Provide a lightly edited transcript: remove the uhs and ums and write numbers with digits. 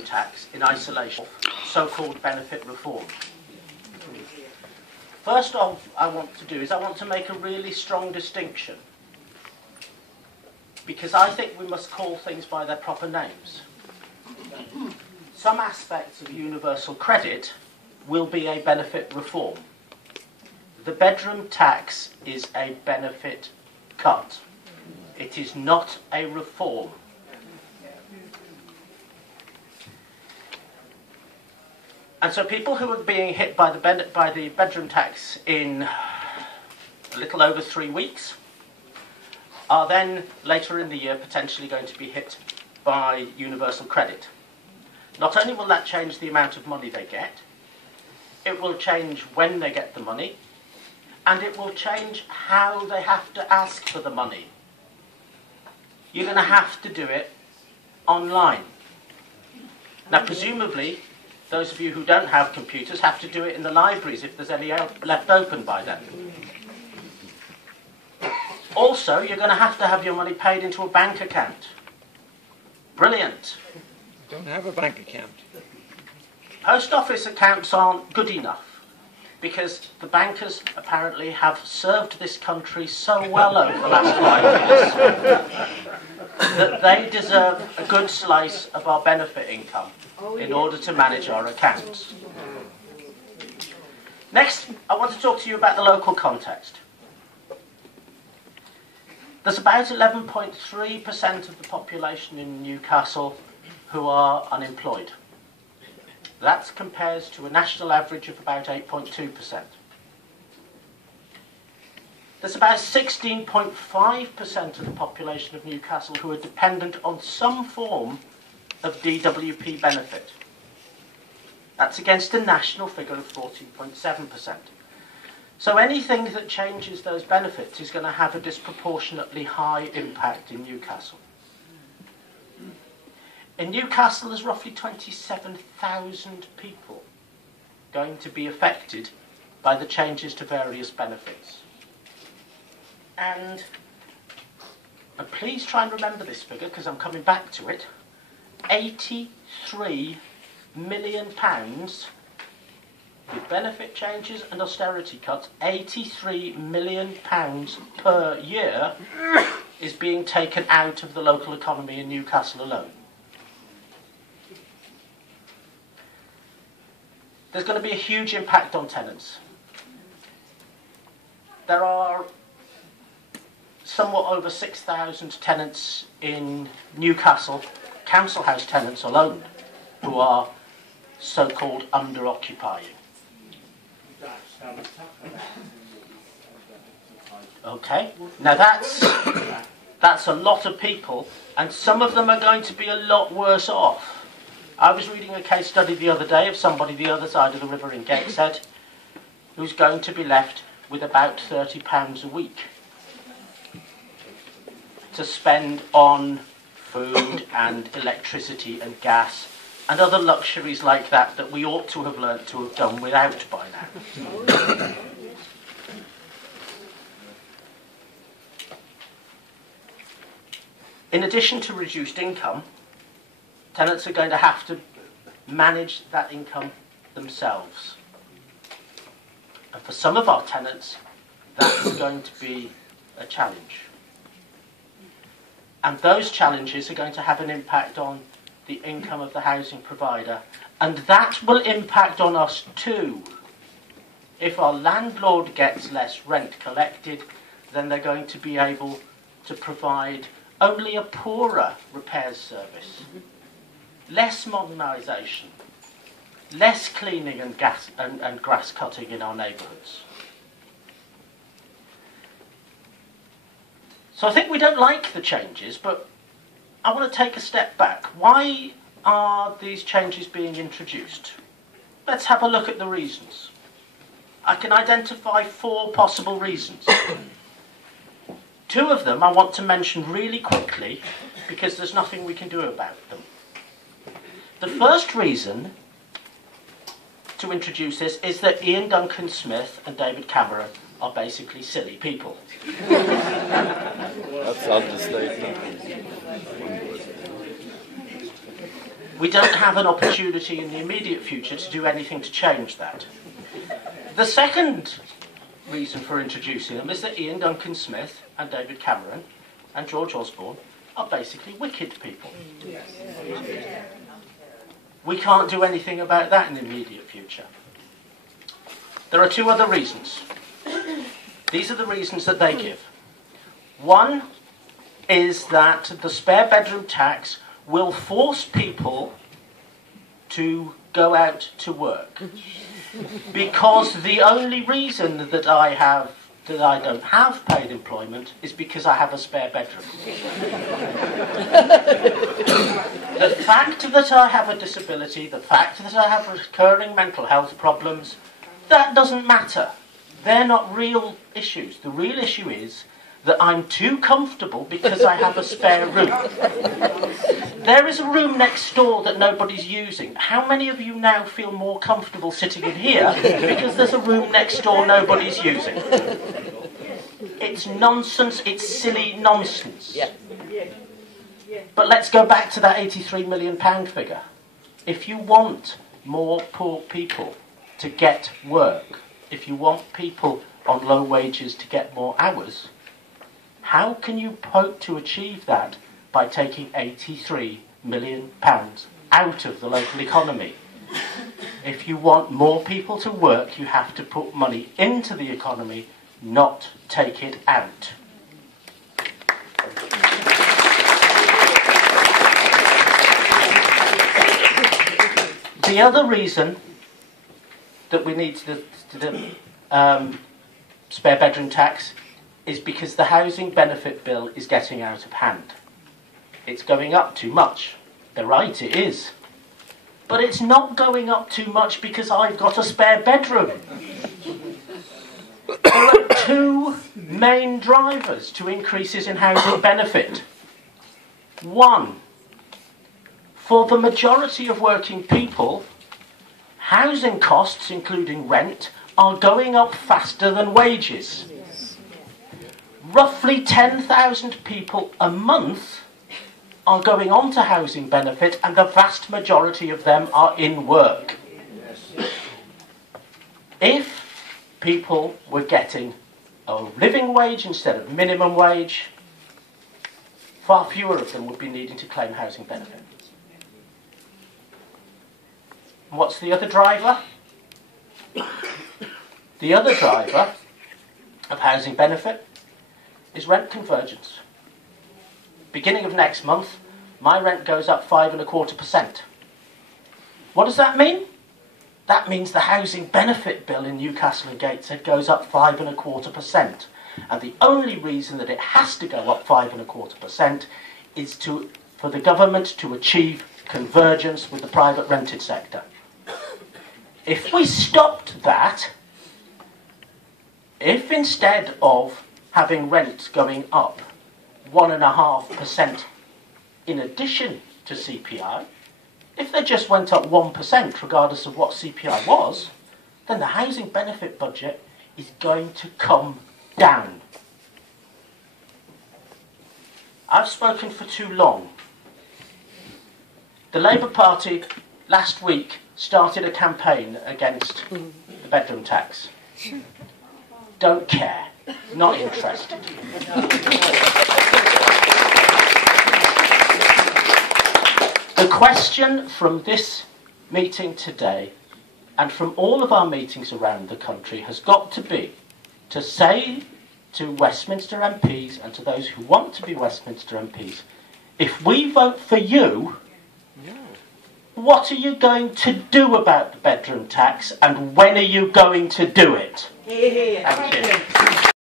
tax in isolation, so-called benefit reform. First off, I want to make a really strong distinction, because I think we must call things by their proper names. Some aspects of universal credit will be a benefit reform. The bedroom tax is a benefit cut. It is not a reform. And so people who are being hit by the bedroom tax in a little over 3 weeks are then later in the year potentially going to be hit by universal credit. Not only will that change the amount of money they get, it will change when they get the money, and it will change how they have to ask for the money. You're going to have to do it online. Now, presumably, those of you who don't have computers have to do it in the libraries if there's any left open by then. Also, you're going to have your money paid into a bank account. Brilliant. I don't have a bank account. Post office accounts aren't good enough, because the bankers apparently have served this country so well over the last 5 years that they deserve a good slice of our benefit income in order to manage our accounts. Next, I want to talk to you about the local context. There's about 11.3% of the population in Newcastle who are unemployed. That compares to a national average of about 8.2%. There's about 16.5% of the population of Newcastle who are dependent on some form of DWP benefit. That's against a national figure of 14.7%. So anything that changes those benefits is going to have a disproportionately high impact in Newcastle. In Newcastle, there's roughly 27,000 people going to be affected by the changes to various benefits. And please try and remember this figure, because I'm coming back to it. £83 million with benefit changes and austerity cuts. £83 million per year is being taken out of the local economy in Newcastle alone. There's going to be a huge impact on tenants. There are somewhat over 6,000 tenants in Newcastle, council house tenants alone, who are so-called under-occupying. Okay, now that's a lot of people, and some of them are going to be a lot worse off. I was reading a case study the other day of somebody the other side of the river in Gateshead who's going to be left with about £30 a week to spend on food and electricity and gas and other luxuries like that that we ought to have learnt to have done without by now. In addition to reduced income, tenants are going to have to manage that income themselves. And for some of our tenants, that's going to be a challenge. And those challenges are going to have an impact on the income of the housing provider. And that will impact on us too. If our landlord gets less rent collected, then they're going to be able to provide only a poorer repairs service. Less modernisation, less cleaning and grass cutting in our neighbourhoods. So I think we don't like the changes, but I want to take a step back. Why are these changes being introduced? Let's have a look at the reasons. I can identify 4 possible reasons. 2 of them I want to mention really quickly because there's nothing we can do about them. The first reason to introduce this is that Ian Duncan Smith and David Cameron are basically silly people. That's understatement. we don't have an opportunity in the immediate future to do anything to change that. The second reason for introducing them is that Ian Duncan Smith and David Cameron and George Osborne are basically wicked people. We can't do anything about that in the immediate future. There are two other reasons. These are the reasons that they give. One is that the spare bedroom tax will force people to go out to work. Because the only reason that I don't have paid employment is because I have a spare bedroom. The fact that I have a disability, the fact that I have recurring mental health problems, that doesn't matter. They're not real issues. The real issue is that I'm too comfortable because I have a spare room. There is a room next door that nobody's using. How many of you now feel more comfortable sitting in here because there's a room next door nobody's using? It's nonsense, it's silly nonsense. But let's go back to that £83 million figure. If you want more poor people to get work, if you want people on low wages to get more hours, how can you hope to achieve that by taking £83 million out of the local economy? If you want more people to work, you have to put money into the economy, not take it out. The other reason that we need the spare bedroom tax is because the housing benefit bill is getting out of hand. It's going up too much. They're right, it is. But it's not going up too much because I've got a spare bedroom. There are two main drivers to increases in housing benefit. One, for the majority of working people, housing costs, including rent, are going up faster than wages. Roughly 10,000 people a month are going on to housing benefit, and the vast majority of them are in work. If people were getting a living wage instead of minimum wage, far fewer of them would be needing to claim housing benefit. And what's the other driver? The other driver of housing benefit is rent convergence. Beginning of next month, my rent goes up 5.25%. What does that mean? That means the housing benefit bill in Newcastle and Gateshead goes up 5.25%. And the only reason that it has to go up 5.25% is for the government to achieve convergence with the private rented sector. If we stopped that, if instead of having rent going up 1.5% in addition to CPI, if they just went up 1% regardless of what CPI was, then the housing benefit budget is going to come down. I've spoken for too long. The Labour Party last week started a campaign against the bedroom tax. Don't care. Not interested. The question from this meeting today and from all of our meetings around the country has got to be to say to Westminster MPs and to those who want to be Westminster MPs, if we vote for you, what are you going to do about the bedroom tax and when are you going to do it? Thank you.